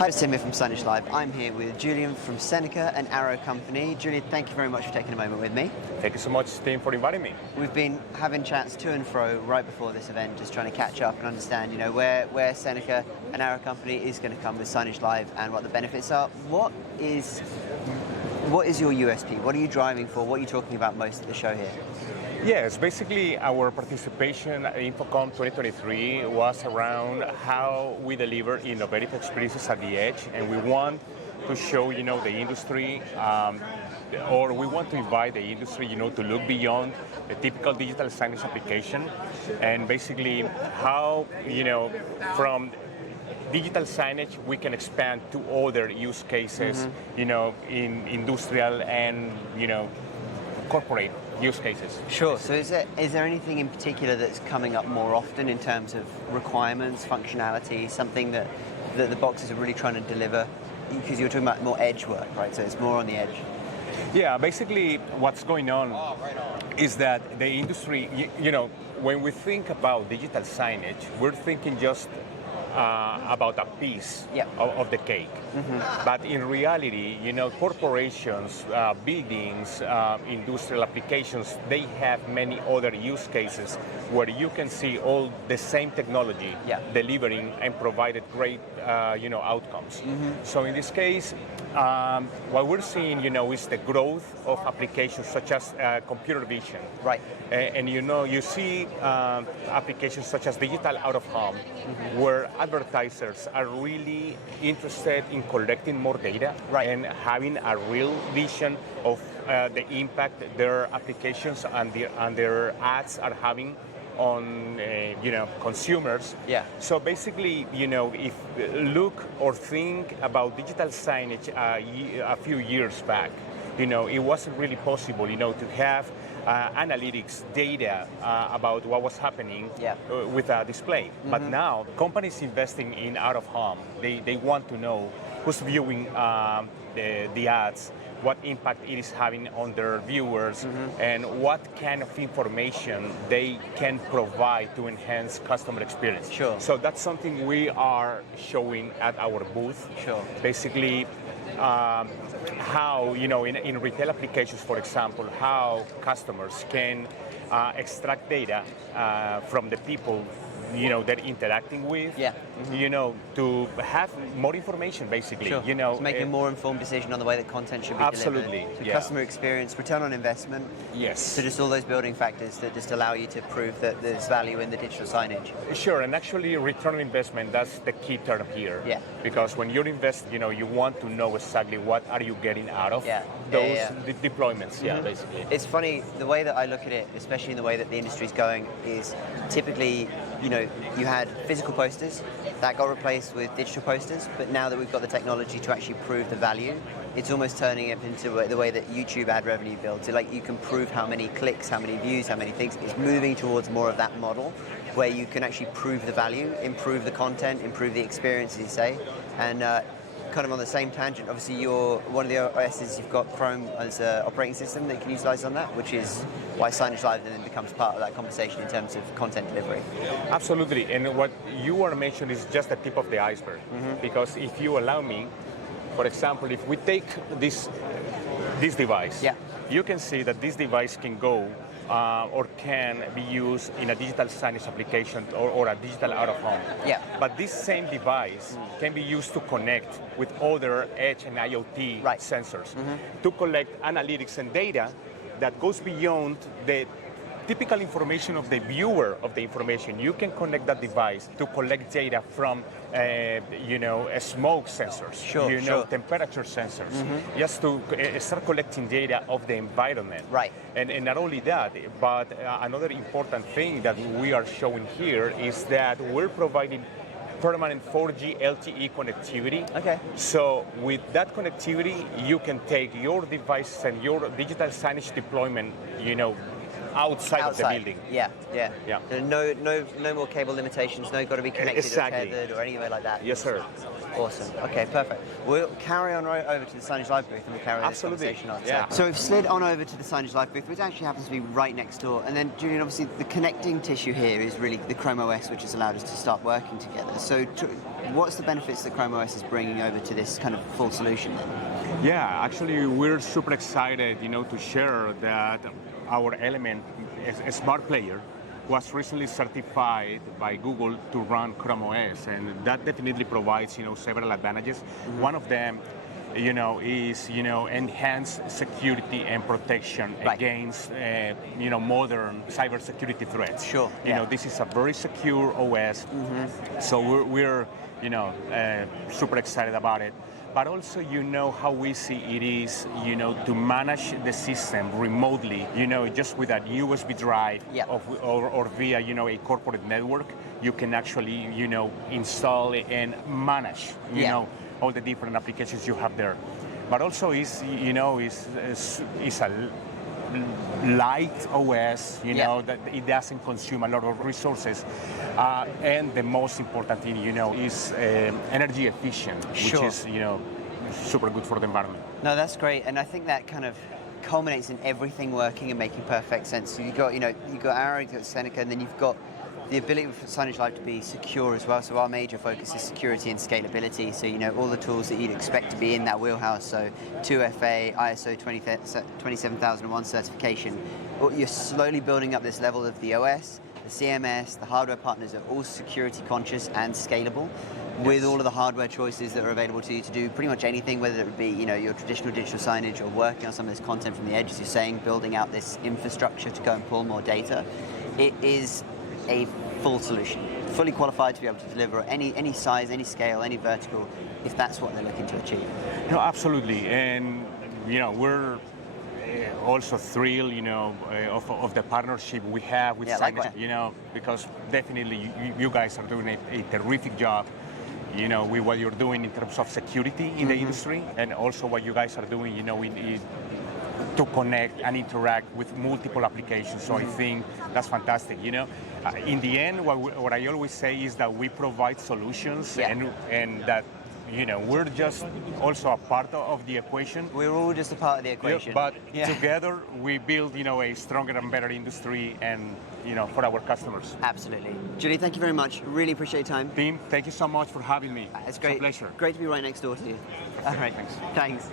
Hi, Tim here from Signagelive. I'm here with Julian from Seneca, an Arrow company. Julian, thank you very much for taking a moment with me. Thank you so much, Tim, for inviting me. We've been having chats to and fro right before this event, just trying to catch up and understand, where Seneca, an Arrow company, is going to come with Signagelive and what the benefits are. What is your USP? What are you driving for? What are you talking about most at the show here? Yes, basically our participation at InfoComm 2023 was around how we deliver innovative experiences at the edge, and we want to show, the industry, or we want to invite the industry, to look beyond the typical digital signage application, and basically how, from digital signage we can expand to other use cases, in industrial and, corporate use cases. Sure. So is there anything in particular that's coming up more often in terms of requirements, functionality, something that the boxes are really trying to deliver? Because you're talking about more edge work, right? So it's more on the edge. Yeah, basically what's going on is that the industry, when we think about digital signage, we're thinking just about a piece of the cake. Mm-hmm. But in reality, corporations, buildings, industrial applications, they have many other use cases where you can see all the same technology delivering and provided great, outcomes. Mm-hmm. So in this case, what we're seeing, is the growth of applications such as computer vision. Right. And you see applications such as digital out of home, where advertisers are really interested in collecting more data and having a real vision of the impact their applications and their ads are having on consumers. Yeah. So basically, if look or think about digital signage a few years back, it wasn't really possible, to have analytics data about what was happening with a display. Mm-hmm. But now, companies investing in out-of-home, they want to know who's viewing the ads, what impact it is having on their viewers, and what kind of information they can provide to enhance customer experience. Sure. So that's something we are showing at our booth. Sure. Basically, how, in retail applications, for example, how customers can extract data from the people they're interacting with, to have more information, basically. Sure. To make a more informed decision on the way that content should be absolutely delivered. So customer experience, return on investment. Yes. So just all those building factors that just allow you to prove that there's value in the digital signage. Sure, and actually return on investment, that's the key term here. Yeah. Because when you invest, you want to know exactly what are you getting out of those deployments, basically. It's funny, the way that I look at it, especially in the way that the industry's going, is typically, you had physical posters that got replaced with digital posters, but now that we've got the technology to actually prove the value, it's almost turning it into the way that YouTube ad revenue builds. So like you can prove how many clicks, how many views, how many things. It's moving towards more of that model where you can actually prove the value, improve the content, improve the experience, as you say. And kind of on the same tangent, obviously one of the OSs, you've got Chrome as an operating system that you can utilize on that, which is why Signagelive then becomes part of that conversation in terms of content delivery. Absolutely, and what you are mentioning is just the tip of the iceberg, because if you allow me, for example, if we take this device, you can see that this device can go or can be used in a digital signage application or a digital out-of-home. Yeah. But this same device can be used to connect with other edge and IoT sensors to collect analytics and data that goes beyond the typical information of the viewer of the information. You can connect that device to collect data from, smoke sensors, temperature sensors, just to start collecting data of the environment. Right. And not only that, but another important thing that we are showing here is that we're providing permanent 4G LTE connectivity. Okay. So with that connectivity, you can take your device and your digital signage deployment, outside of the building. Yeah. Yeah. No more cable limitations. No got to be connected or tethered or anywhere like that. Yes, sir. Awesome. Okay, perfect. We'll carry on right over to the Signagelive booth and we'll carry this conversation on. Yeah. So we've slid on over to the Signagelive booth, which actually happens to be right next door. And then, Julian, obviously the connecting tissue here is really the ChromeOS, which has allowed us to start working together. So what's the benefits that ChromeOS is bringing over to this kind of full solution then? Yeah, actually we're super excited, to share that our element, a smart player, was recently certified by Google to run ChromeOS, and that definitely provides, several advantages. Mm-hmm. One of them, is, enhanced security and protection against, modern cybersecurity threats. Sure. This is a very secure OS, so we're super excited about it. But also, how easy it is, to manage the system remotely, just with a USB drive or via, a corporate network. You can actually, install and manage, all the different applications you have there. But also, is a light OS, that it doesn't consume a lot of resources. And the most important thing, is energy efficient, which is, super good for the environment. No, that's great. And I think that kind of culminates in everything working and making perfect sense. So you've got Arrow, you've got Seneca, and then you've got the ability for Signagelive to be secure as well. So our major focus is security and scalability. So, all the tools that you'd expect to be in that wheelhouse. So 2FA, ISO 27001 certification. You're slowly building up this level of the OS, the CMS, the hardware partners are all security conscious and scalable with all of the hardware choices that are available to you to do pretty much anything, whether it be, your traditional digital signage or working on some of this content from the edge, as you're saying, building out this infrastructure to go and pull more data. It is a full solution, fully qualified to be able to deliver any size, any scale, any vertical, if that's what they're looking to achieve. No, absolutely, and we're also thrilled, of the partnership we have with Signage, because definitely you guys are doing a terrific job, with what you're doing in terms of security in the industry, and also what you guys are doing, to connect and interact with multiple applications. So I think that's fantastic. In the end, what I always say is that we provide solutions, and that we're just also a part of the equation. We're all just a part of the equation. But together we build, a stronger and better industry, and for our customers. Absolutely. Julie, thank you very much. Really appreciate your time. Team, thank you so much for having me. It's great. It's a pleasure. Great to be right next door to you. All right. Thanks. Thanks.